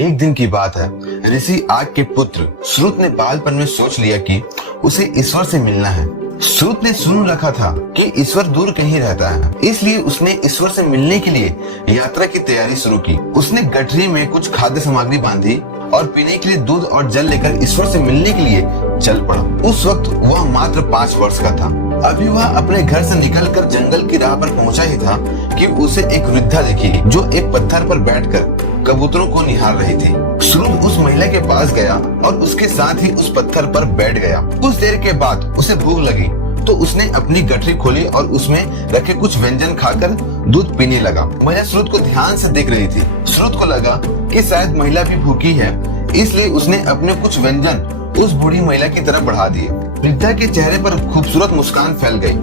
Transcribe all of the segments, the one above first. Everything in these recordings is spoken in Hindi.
एक दिन की बात है। ऋषि आग के पुत्र श्रुत ने बालपन में सोच लिया कि उसे ईश्वर से मिलना है। श्रुत ने सुन रखा था कि ईश्वर दूर कहीं रहता है, इसलिए उसने ईश्वर से मिलने के लिए यात्रा की तैयारी शुरू की। उसने गठरी में कुछ खाद्य सामग्री बांधी और पीने के लिए दूध और जल लेकर ईश्वर से मिलने के लिए चल पड़ा। उस वक्त वह मात्र 5 वर्ष का था। अभी वह अपने घर से निकलकर जंगल की राह पर पहुंचा ही था कि उसे एक वृद्धा दिखी जो एक पत्थर पर बैठकर कबूतरों को निहार रही थी। श्रुत उस महिला के पास गया और उसके साथ ही उस पत्थर पर बैठ गया। कुछ देर के बाद उसे भूख लगी तो उसने अपनी गठरी खोली और उसमें रखे कुछ व्यंजन खाकर दूध पीने लगा। महिला श्रुत को ध्यान से देख रही थी। श्रुत को लगा कि शायद महिला भी भूखी है, इसलिए उसने अपने कुछ व्यंजन उस बूढ़ी महिला की तरफ बढ़ा दिए। वृद्धा के चेहरे पर खूबसूरत मुस्कान फैल गई।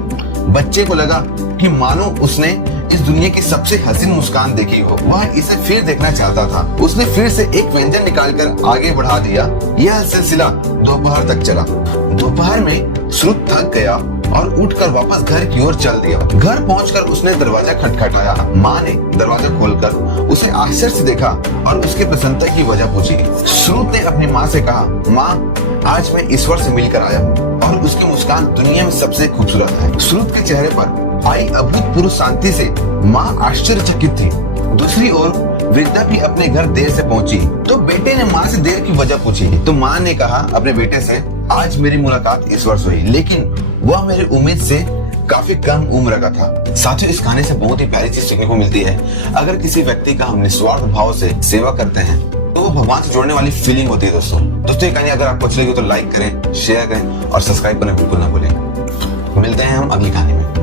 बच्चे को लगा कि मानो उसने इस दुनिया की सबसे हसीन मुस्कान देखी हो। वह इसे फिर देखना चाहता था। उसने फिर से एक व्यंजन निकालकर आगे बढ़ा दिया। यह सिलसिला दोपहर तक चला। दोपहर में श्रुत थक गया और उठकर वापस घर की ओर चल दिया। घर पहुंचकर उसने दरवाजा खटखटाया। माँ ने दरवाजा खोलकर उसे आश्चर्य से देखा और उसकी प्रसन्नता की वजह पूछी। श्रुत ने अपनी माँ से कहा, माँ, आज मैं ईश्वर से मिलकर आया हूँ और उसकी मुस्कान दुनिया में सबसे खूबसूरत है। श्रुत के चेहरे पर आई अभूतपूर्व शांति से माँ आश्चर्यचकित थी। दूसरी ओर वृद्धा भी अपने घर देर से पहुंची तो बेटे ने माँ से देर की वजह पूछी तो माँ ने कहा अपने बेटे से, आज मेरी मुलाकात ईश्वर से हुई, लेकिन वह मेरी उम्मीद से काफी कम उम्र का था। साथियों, इस कहानी से बहुत ही प्यारी चीज सीखने को मिलती है। अगर किसी व्यक्ति का हम निस्वार्थ भाव से सेवा करते हैं तो वो भगवान से जोड़ने वाली फीलिंग होती है। दोस्तों ये कहानी अगर आपको अच्छी लगी तो लाइक करें, शेयर करें और सब्सक्राइब करना बिल्कुल ना भूलें। मिलते हैं हम अगली कहानी में।